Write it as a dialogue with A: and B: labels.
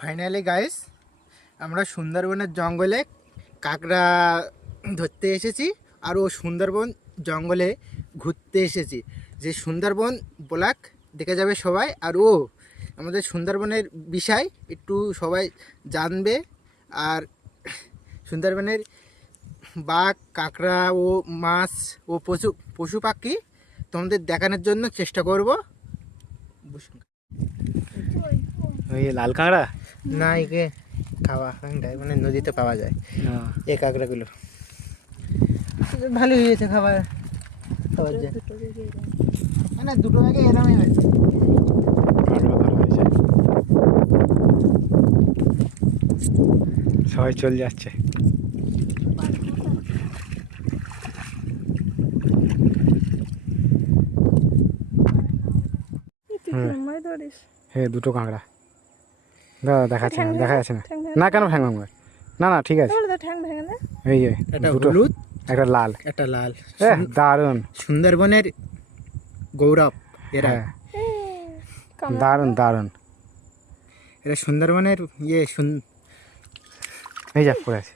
A: Finally guys আমরা সুন্দরবনের জঙ্গলে কাঁকড়া ধরতে এসেছি আর ও সুন্দরবন জঙ্গলে ঘুরতে এসেছি। যে সুন্দরবন ব্লক দেখে যাবে সবাই আর ও আমাদের সুন্দরবনের বিষয় একটু সবাই জানবে আর সুন্দরবনের বাঘ, কাঁকড়া ও মাছ ও পশু পশু পাখি তোমাদের দেখানোর জন্য চেষ্টা করব।
B: ওই লাল কাঁকড়া?
A: না একে খাওয়া যায় মানে নদীতে পাওয়া যায়। এই কাঁকড়াগুলো। ভালো হয়েছে খাবার। খাবার যায় মানে দুটো আগে এরমই
B: কাঁকড়া হয়েছে। সবাই চলে যাচ্ছে। হ্যাঁ দুটো কাঁকড়া। দাদা দেখাচ্ছে না দেখা যাচ্ছে না। না কেন ভাঙবে না না ঠিক আছে। এই যে
A: একটা
B: দুটো
A: হলুদ
B: একটা লাল।
A: একটা লাল।
B: দারুণ।
A: সুন্দরবনের গৌরব এরা।
B: হ্যাঁ। দারুণ দারুণ।
A: এরা সুন্দরবনের ইয়ে
B: এই যা পড়ে আছে।